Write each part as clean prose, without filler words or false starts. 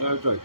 That's right.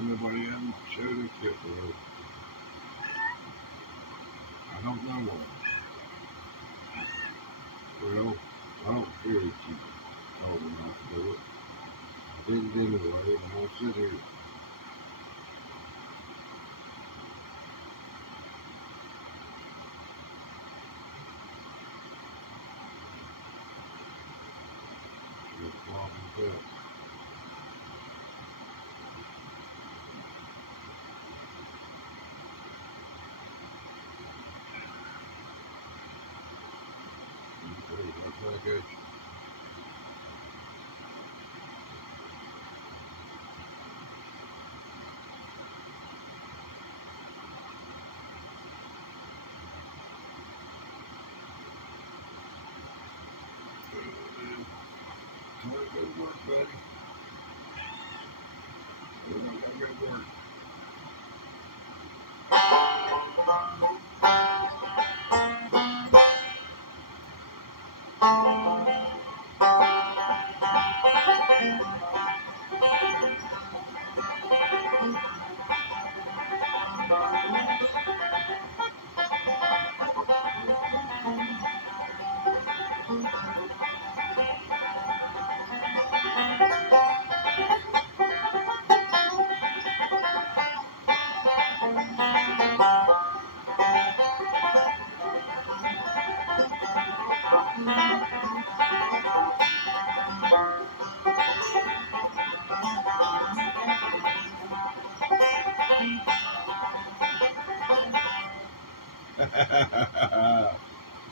Nobody hasn't showed us yet, though. I don't know why. Well, I don't care if you told me not to do it. I did it anyway, and I'll sit here. Your problem with that. Okay, that's what I got you. Time to go to work, buddy. Everybody gotta go to work.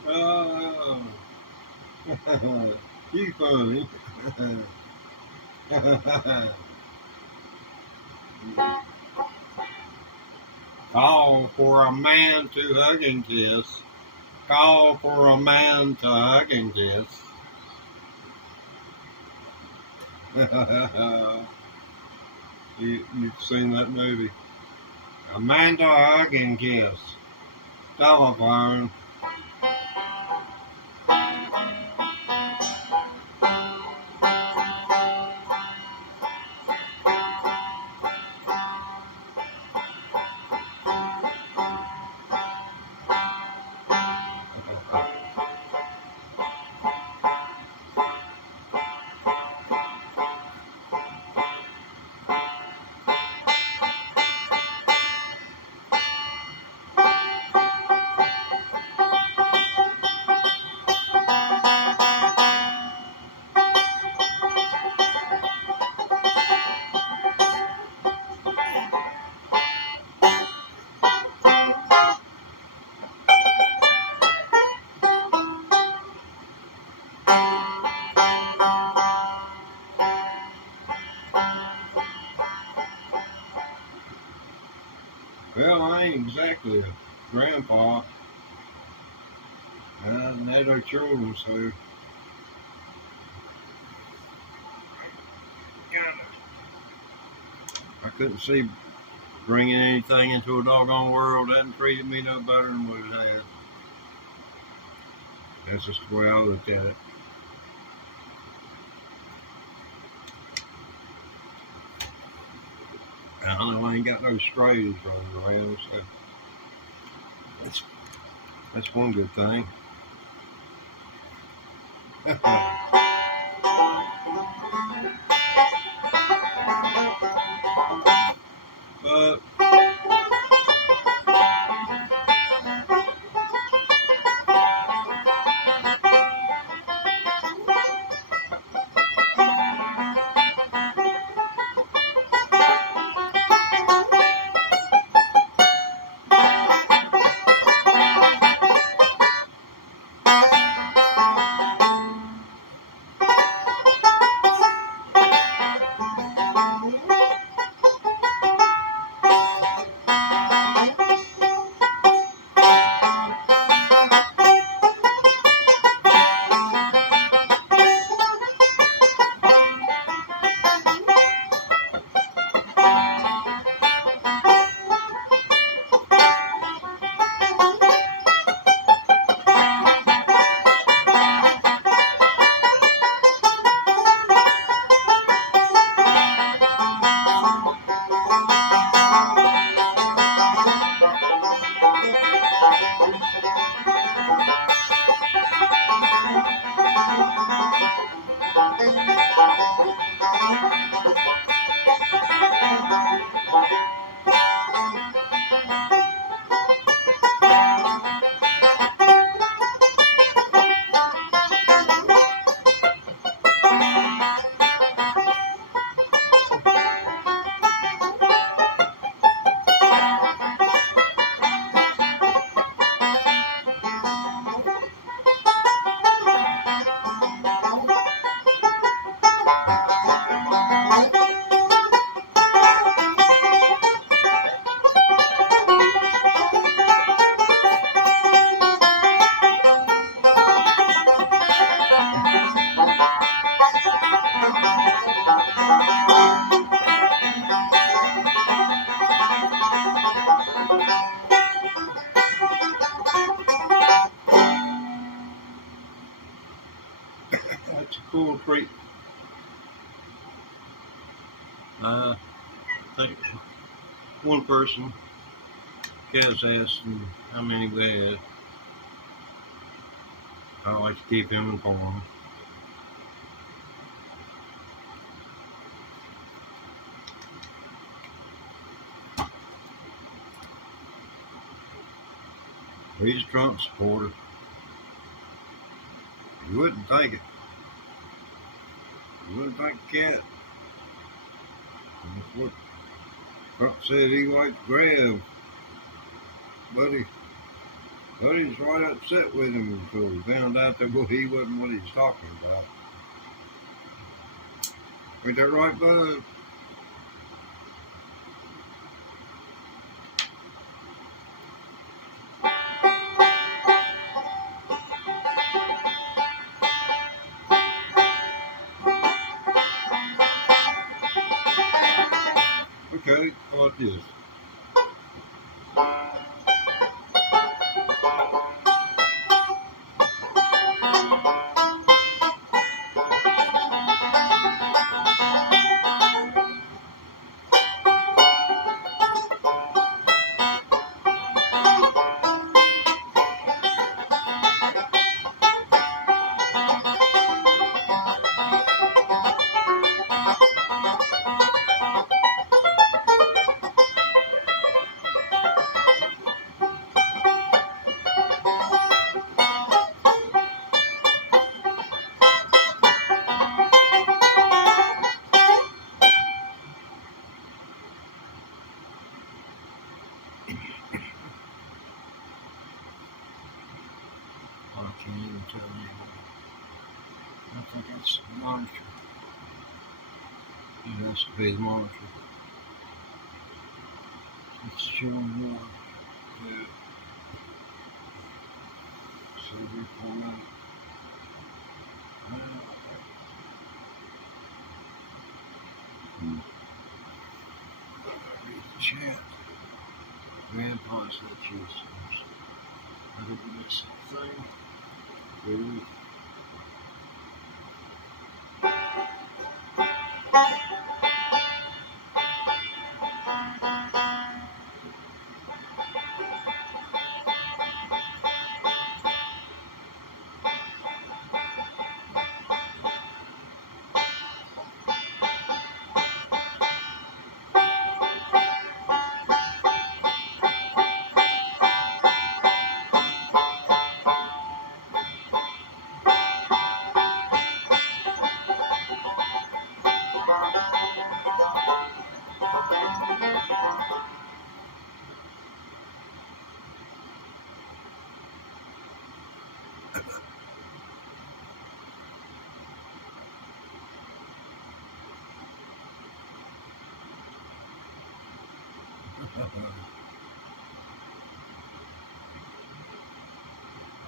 Oh, you funny. Call for a man to hug and kiss. Call for a man to hug and kiss. You've seen that movie. A man to hug and kiss. Telephone. Well, I ain't exactly a grandpa. I haven't had no children, so I couldn't see bringing anything into a doggone world that hadn't treated me no better than what it has. That's just the way I look at it. I know I ain't got no strays running around, so that's one good thing. But that's a cool treat. I think one person, Kaz asked him how many we had. I like to keep him informed. He's a Trump supporter. You wouldn't think it. You wouldn't think cat. That's what Trump said he might grab, buddy. But he was right upset with him until he found out that he wasn't what he was talking about. Ain't that right, Bud? Okay, how about this? I can't even tell you. I think it's the monitor. It has to be the monitor. It's showing more. Yeah. CV format. Read the chat. Grandpa's let you see. I don't miss a thing. Good.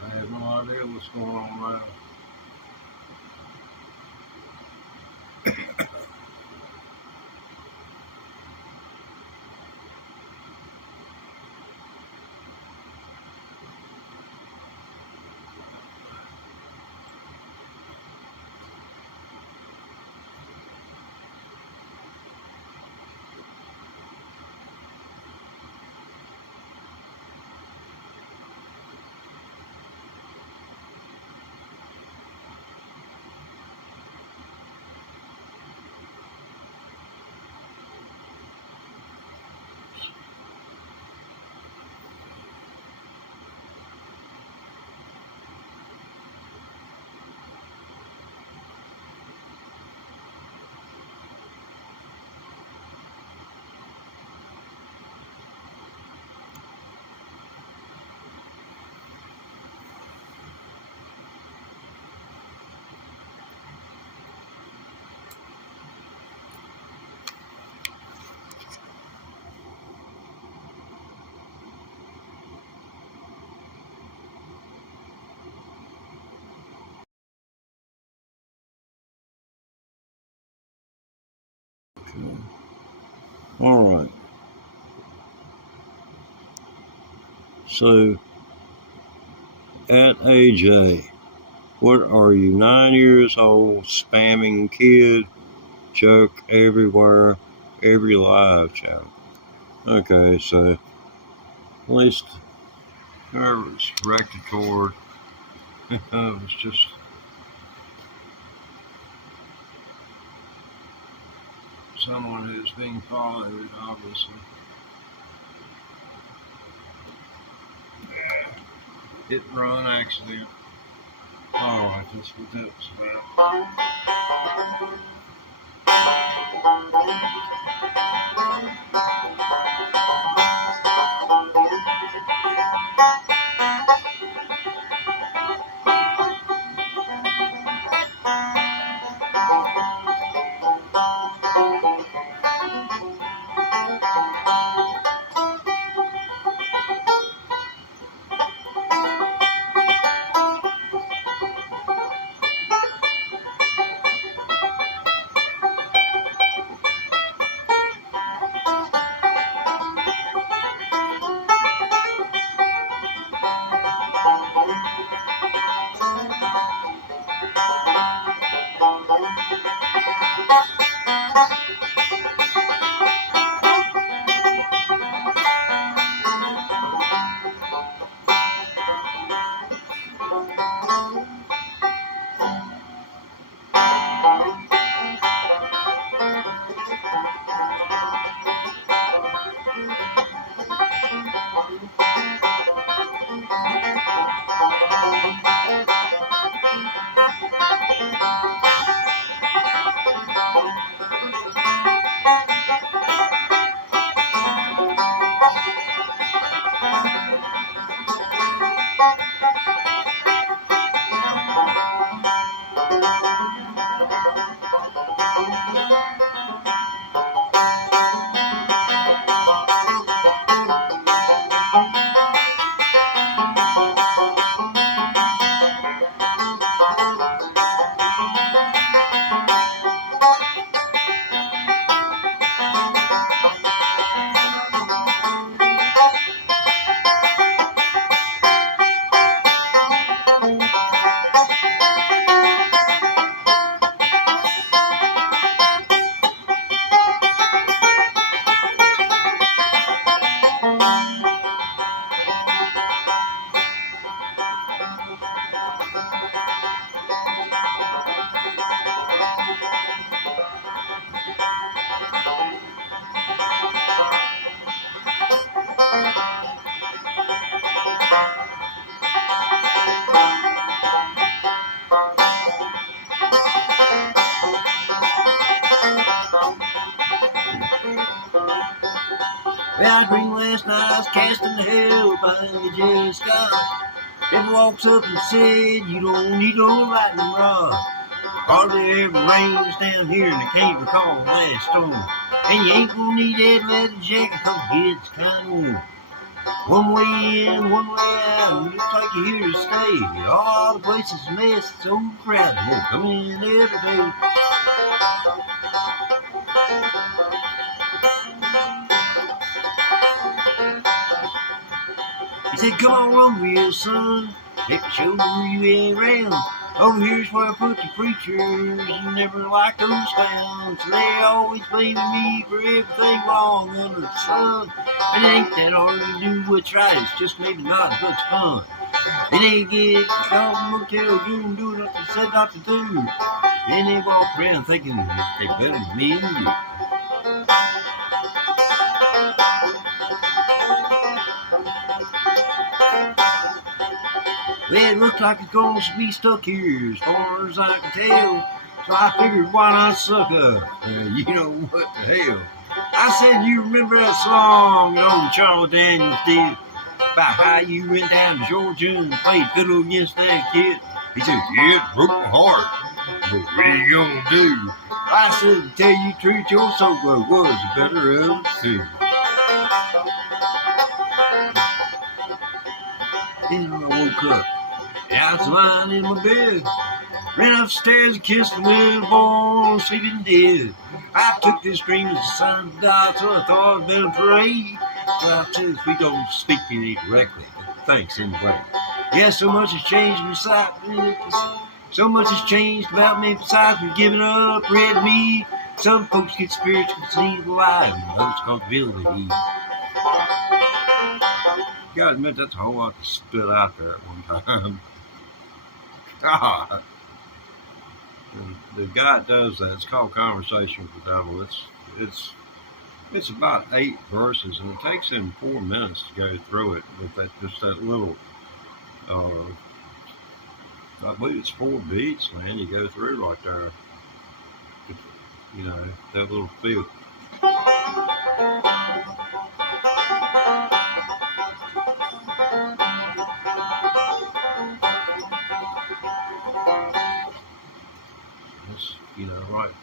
I have no idea what's going on now. All right. So, at AJ, what are you, 9 years old, spamming kid, joke everywhere, every live channel? Okay, so at least whoever was directed toward was just someone who's being followed, obviously. Hit and run accident. Alright, that's what that was about. Well, I dreamed last night I was casting the hell by the jail sky. Devil walks up and said, you don't need no lightning rod. Hardly ever rains down here and I can't recall the last storm. And you ain't gonna need that leather jacket cause it's kinda warm. One way in, one way out, and looks like you're here to stay. All the place is a mess, it's overcrowded. Won't come in every day. He said, come on over here, son. Let me show you ain't around. Over here's where I put the preachers and never liked those clowns. They always blaming me for everything wrong under the sun. And it ain't that hard to do what's right, it's just maybe not as much fun. Then they get caught in a motel room doing what they said not to do. Then they walk around thinking they better than me and you. Well, it looks like it's going to be stuck here as far as I can tell. So I figured, why not suck up? You know what the hell. I said, you remember that song old Charlie Daniels did about how you went down to Georgia and played fiddle against that kid? He said, yeah, it broke my heart. But what are you going to do? I said, to tell you the truth, your soul was better of the two. Then I woke up. I was lying in my bed. Ran upstairs and kissed the little boy sleeping dead. I took this dream as a sign of God, so I thought I'd better pray. Well, since we don't speak to it directly, thanks anyway. Yeah, so much has changed beside me. So much has changed about me besides me giving up red meat. Some folks get spiritual and see the light, and those called ability. You gotta admit, that's a whole lot to spit out there at one time. God. The guy that does that, it's called Conversation with the Devil. It's about 8 verses, and it takes him 4 minutes to go through it with that little, I believe it's 4 beats, man. You go through right there. You know, that little feel. That's, you know, right.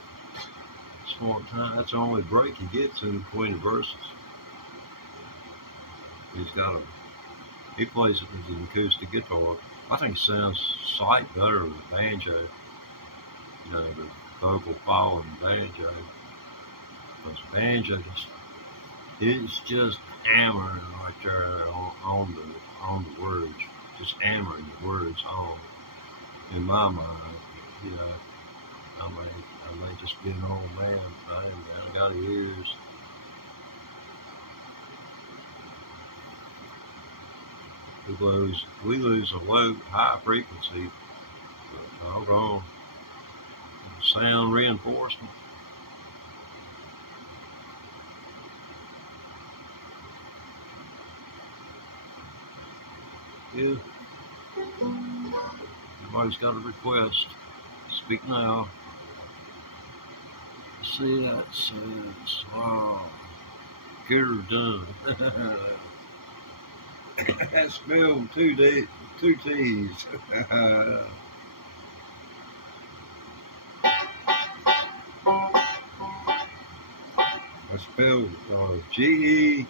Smart time. That's the only break he gets in between the verses. He plays it with an acoustic guitar. I think it sounds sight better with the banjo. You know, the vocal following banjo. Because banjo it's just hammering right there on the words. Just hammering the words on. In my mind, you know, I may just be an old man. I got ears. We lose a high frequency, but doggone sound reinforcement. Yeah. Everybody's got a request. Speak now. See that says, wow, get her done. That's spelled 2 T's. I spelled GETTHER.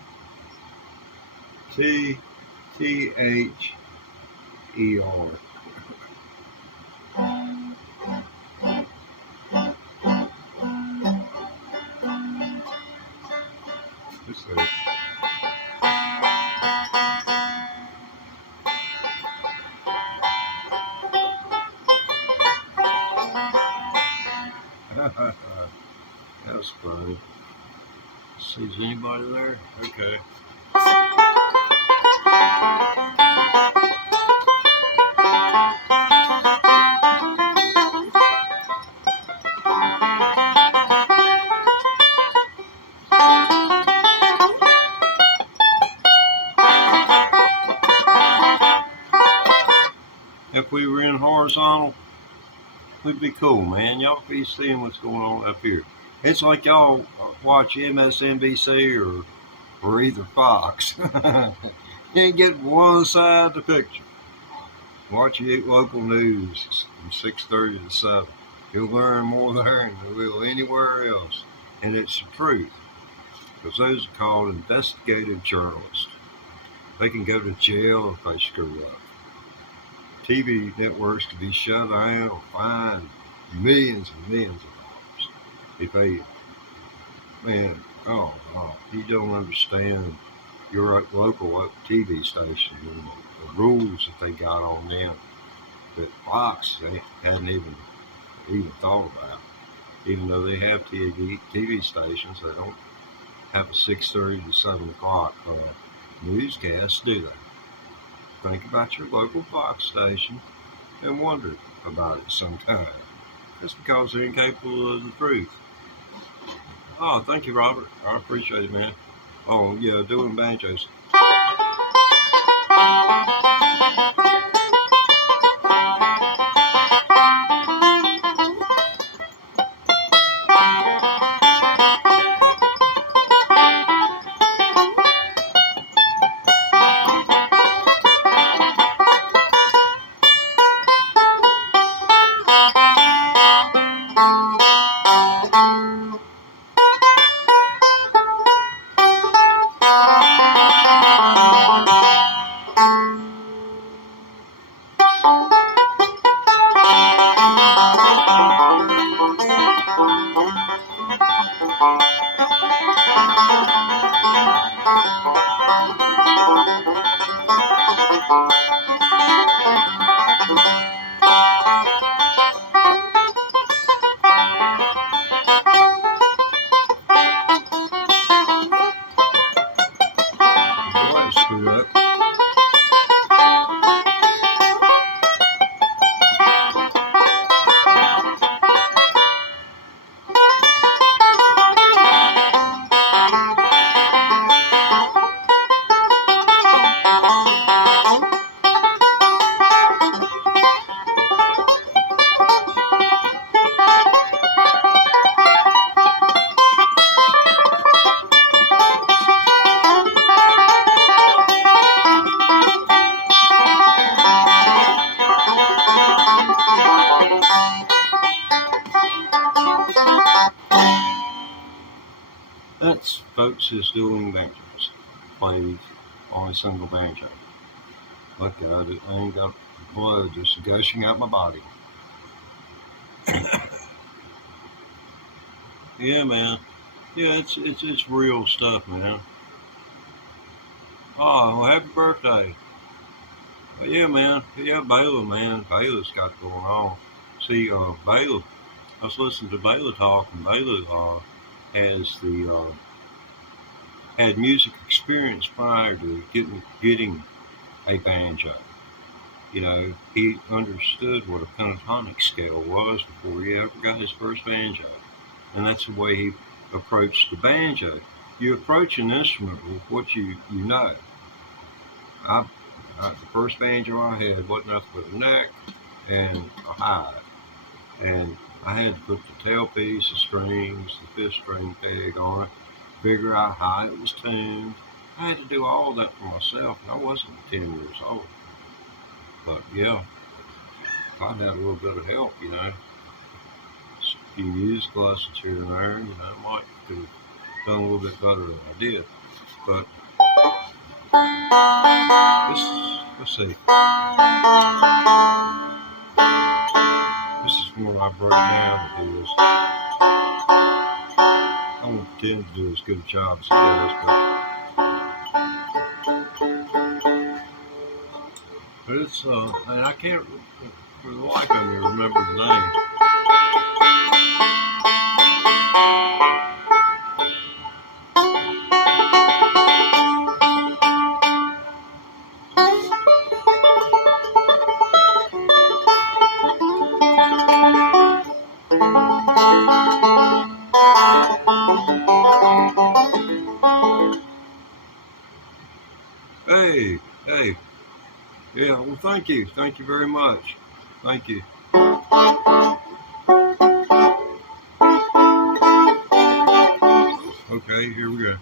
That was funny. See, is anybody there? Okay. if we were in horizontal, we'd be cool, man. Y'all be seeing what's going on up here. It's like y'all watch MSNBC or either Fox. You ain't getting one side of the picture. Watch your local news from 6:30 to 7. You'll learn more there than you will anywhere else. And it's the truth. Because those are called investigative journalists. They can go to jail if they screw up. TV networks can be shut down or fined millions and millions of dollars if they, man, oh, you don't understand your local TV station and the rules that they got on them that Fox hadn't even thought about. Even though they have TV stations, they don't have a 6:30 to 7 o'clock newscast, do they? Think about your local Fox station and wonder about it sometime. That's because they're incapable of the truth. Oh, thank you, Robert. I appreciate it, man. Oh, yeah, doing banjos. That's folks is doing banjos. Plays on a single banjo. Look at it, I ain't got blood just gushing out my body. Yeah, man. Yeah, it's real stuff, man. Oh, well, happy birthday. Well, yeah, man. Yeah, Baylor, man. Baylor's got it going on. See, Baylor, I was listening to Baylor talk, and Baylor has had music experience prior to getting a banjo. You know, he understood what a pentatonic scale was before he ever got his first banjo. And that's the way he approached the banjo. You approach an instrument with what you know. The first banjo I had wasn't nothing but a neck and a hide. And I had to put the tailpiece, the strings, the fifth string peg on it, figure out how it was tuned. I had to do all that for myself, and I wasn't 10 years old. But yeah, if I'd had a little bit of help, you know, a few music lessons here and there, you know, I might have done a little bit better than I did. But let's see. This is one I broke down to do this. I won't pretend to do as good a job as he does, but it's and I can't for the life of me remember the name. Hey, Yeah, well, thank you. Thank you very much. Thank you. Okay, here we go.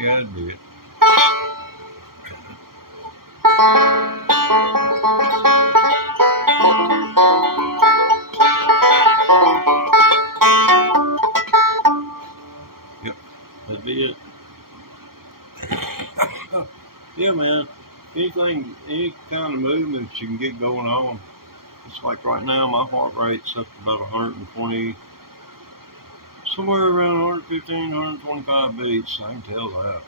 Yeah, I do it. Yep, that'd be it. Yeah, man. Anything, any kind of movements you can get going on. It's like right now, my heart rate's up to about 120, somewhere around 115, 125 beats. I can tell that.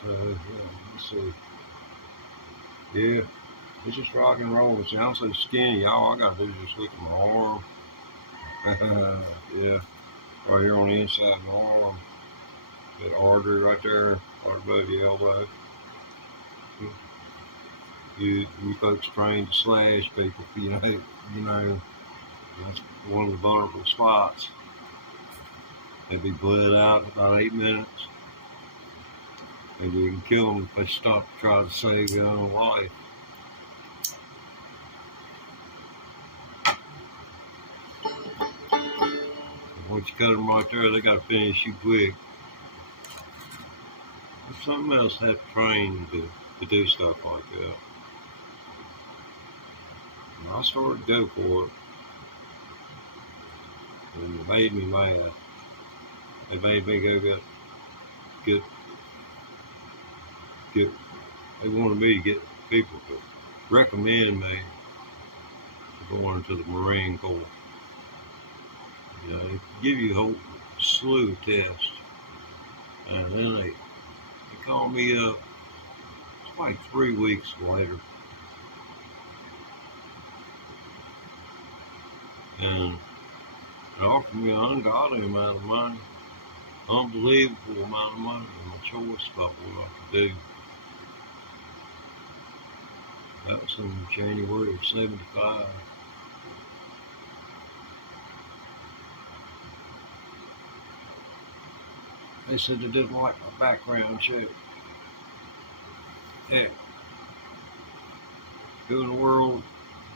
So, yeah, let's see. Yeah, it's just rock and roll. It sounds so skinny. All I gotta do is just look at my arm. Yeah, right here on the inside of my arm. That artery right there, right above your elbow. You folks trained to slash people, that's one of the vulnerable spots. They'll be bled out in about 8 minutes. And you can kill them if they stop to try to save their own life. Once you cut them right there, they got to finish you quick. There's something else to have to train to do stuff like that. And I started to go for it. And it made me mad. It made me go get they wanted me to get people to recommend me for going into the Marine Corps. You know, they give you a whole slew of tests. And then they called me up. It's like 3 weeks later. And they offered me an ungodly amount of money. Unbelievable amount of money. And my choice about what I could do. That was in January of '75. They said they didn't like my background check. Heck, who in the world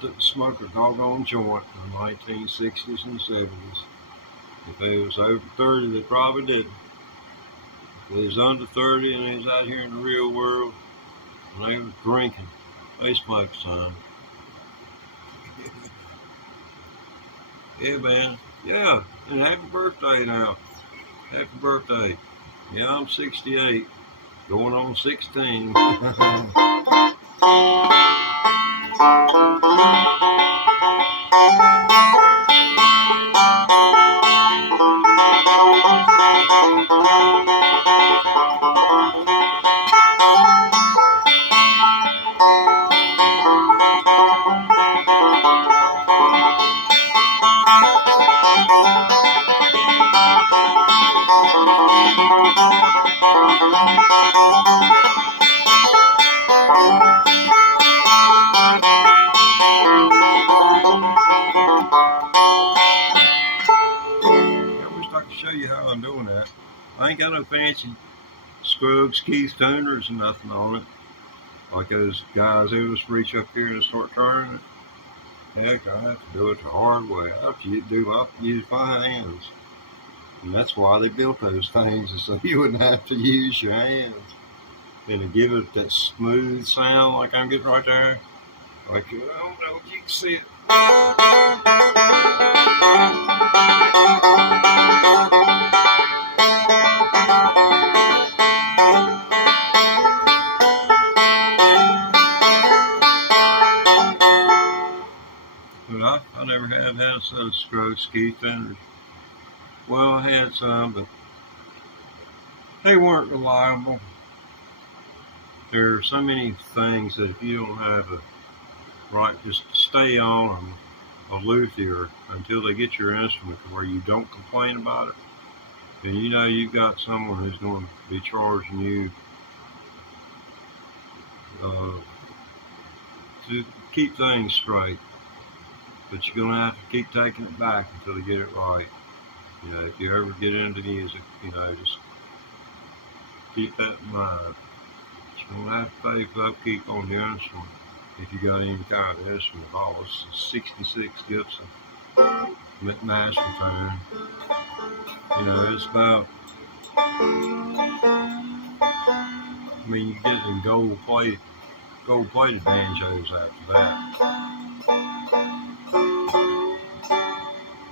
didn't smoke a doggone joint in the 1960s and 70s? If they was over 30, they probably didn't. He was under 30 and he was out here in the real world and they was drinking. They smoked some. Yeah, man. Yeah, and happy birthday now. Happy birthday. Yeah, I'm 68, going on 16. I wish I could show you how I'm doing that. I ain't got no fancy Scruggs, Keith tuners, and nothing on it. Like those guys who just reach up here and start turning it. Heck, I have to do it the hard way. I have to use my hands. And that's why they built those things, is so you wouldn't have to use your hands. And to give it that smooth sound like I'm getting right there. Like, I don't know if you can see it. But I never have had a set of Scruggs Keith tuners. Well, I had some, but they weren't reliable. There are so many things that if you don't have a right, just stay on a luthier until they get your instrument to where you don't complain about it. And you know you've got someone who's going to be charging you to keep things straight. But you're going to have to keep taking it back until they get it right. You know, if you ever get into music, you know, just keep that in mind. You're going to have to pay for upkeep on your instrument if you got any kind of instrument at all. It's a 66 Gibson master tone. You know, it's about, I mean, you get in gold-plated banjos after that.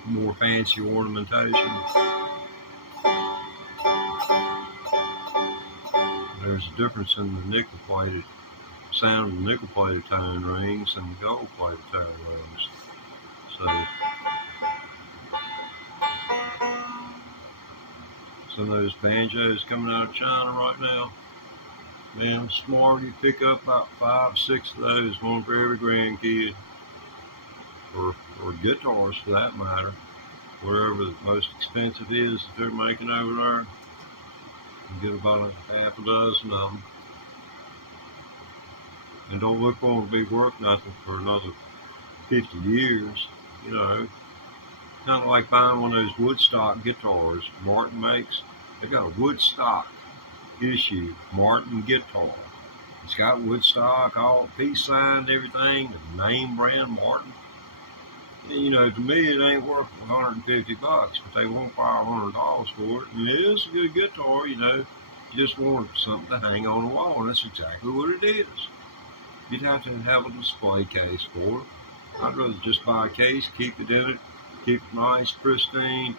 More fancy ornamentation. There's a difference in the nickel-plated sound of the nickel-plated tone rings and the gold-plated tone rings. So some of those banjos coming out of China right now, man, smart, you pick up about 5 or 6 of those, one for every grandkid, or guitars for that matter, whatever the most expensive is that they're making over there. You get about a half a dozen of them. And don't look for them to be worth nothing for another 50 years, you know. Kind of like buying one of those Woodstock guitars Martin makes. They got a Woodstock issue Martin guitar. It's got Woodstock, all peace signed, everything, the name brand Martin. And, you know, to me it ain't worth $150, but they want $500 for it. And it is a good guitar, you know. You just want something to hang on the wall, and that's exactly what it is. You'd have to have a display case for it. I'd rather just buy a case, keep it in it, keep it nice, pristine.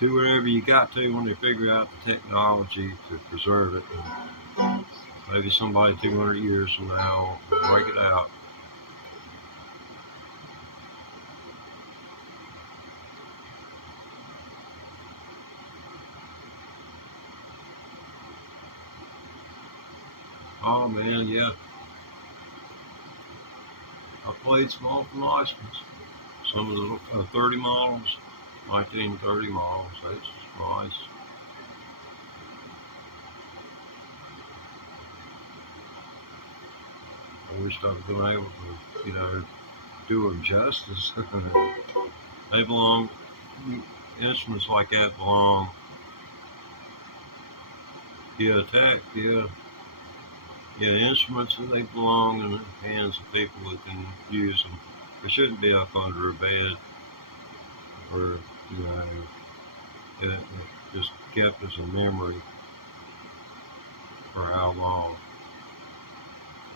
Do whatever you got to when they figure out the technology to preserve it. And maybe somebody 200 years from now will break it out. Oh man, yeah. I played some awful nice ones. Some of the 30 models, 1930 models. That's nice. I wish I'd been able to, you know, do them justice. They belong, instruments like that belong, instruments, they belong in the hands of people that can use them. They shouldn't be up under a bed or, you know, just kept as a memory for how long.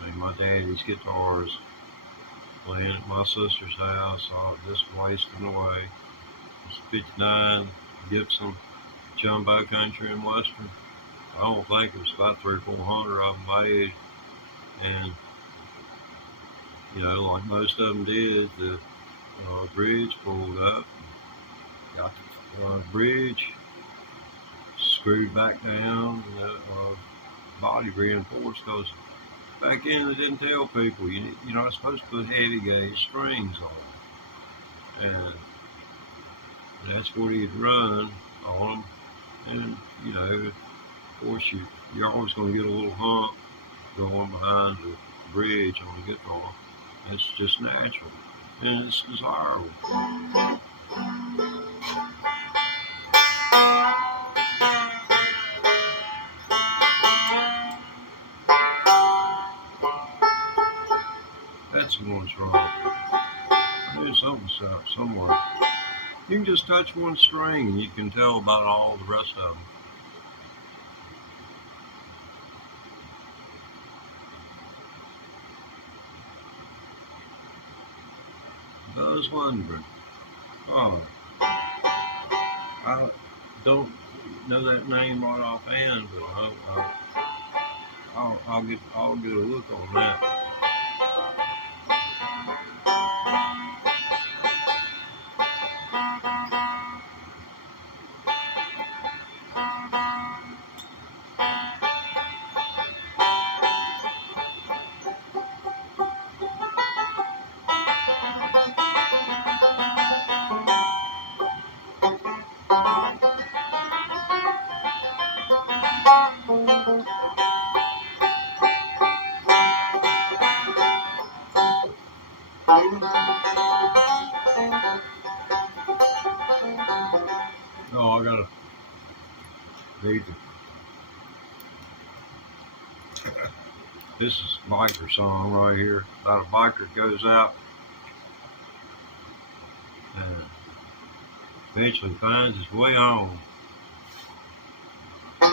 I mean, my daddy's guitars playing at my sister's house, all just wasting away. It's 59 Gibson Jumbo Country and Western. I don't think it was about 300 or 400 of them made, and like most of them did, the bridge pulled up, got the bridge screwed back down, body reinforced, because back then they didn't tell people you're not supposed to put heavy gauge strings on, and that's what he'd run on them, and of course you're always going to get a little hump going behind the bridge on the guitar. It's just natural, and it's desirable. That's what's wrong. There's something's out somewhere. You can just touch one string and you can tell about all the rest of them. I was wondering. Oh, I don't know that name right offhand, but I'll get a look on that. Oh, I gotta read this is a biker song right here about a biker that goes out and eventually finds his way home. Got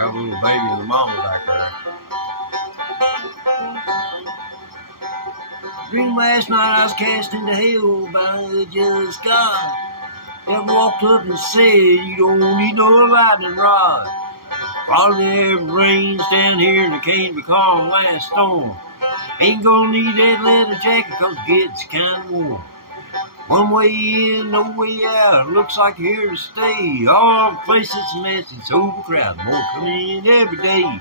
a little baby and the mama back there. Dream last night I was cast into hell by a just God. That walked up and said, you don't need no lightning rod. Probably there rains down here and it can't be calm last storm. Ain't gonna need that leather jacket cause it gets kinda warm. One way in, no way out. Looks like you're here to stay. All the place it's a mess, it's overcrowded. More coming in every day.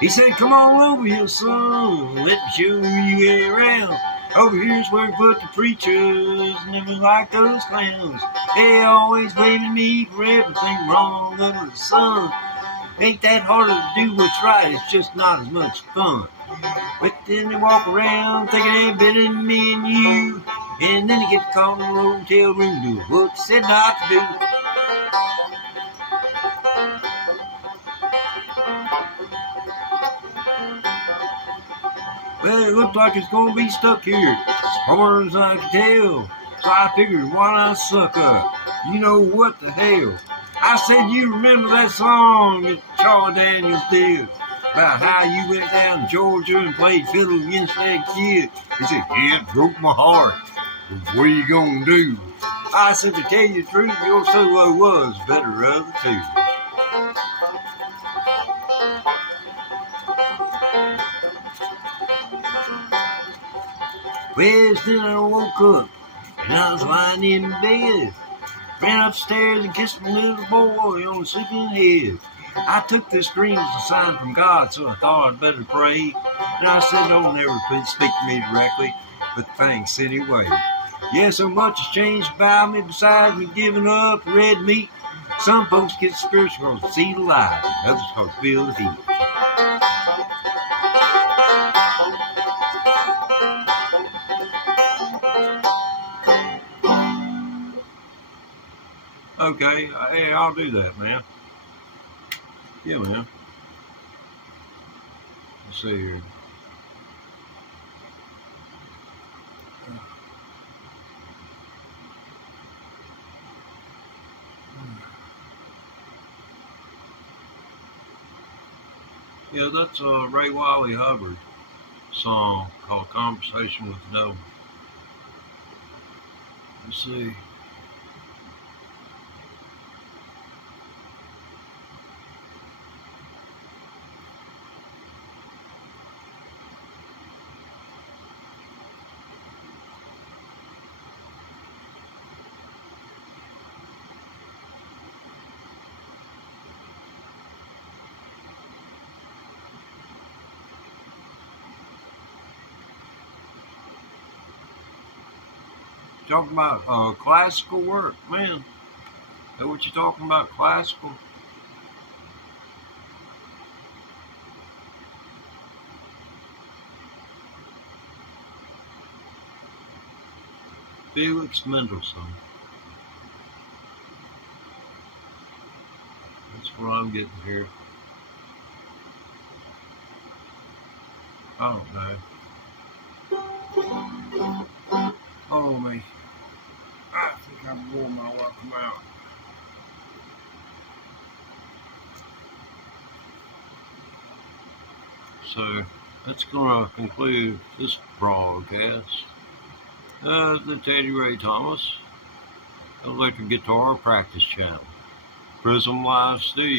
He said, come on over here, son. Let me show you get around. Over here's where we put the preachers. Never like those clowns. They always blaming me for everything wrong under the sun. Ain't that hard to do what's right, it's just not as much fun. But then they walk around thinking they're better than me and you. And then they get caught in the hotel room doing what they said not to do. Well, it looked like it's gonna be stuck here, as far as I can tell. So I figured, why not suck up? You know what the hell? I said, you remember that song that Charlie Daniels did about how you went down to Georgia and played fiddle against that kid? He said, yeah, it broke my heart. But what are you gonna do? I said, to tell you the truth, your solo was better of the two. Well, then I woke up and I was lying in bed. Ran upstairs and kissed my little boy on the sleeping head. I took this dream as a sign from God, so I thought I'd better pray. And I said, don't ever please speak to me directly, but thanks anyway. Yeah, so much has changed about me besides me giving up red meat. Some folks get spiritual because they see the light, and others because they feel the heat. Okay, hey, I'll do that, man. Yeah, man. Let's see here. Yeah, that's a Ray Wiley Hubbard song called Conversation with No One. Let's see. Talking about classical work, man. That what you talking about? Classical? Felix Mendelssohn. That's what I'm getting here. I don't know. Oh me. I think I've worn my welcome out. So that's gonna conclude this broadcast. The Teddy Ray Thomas Electric Guitar Practice Channel. Prism Live Studio.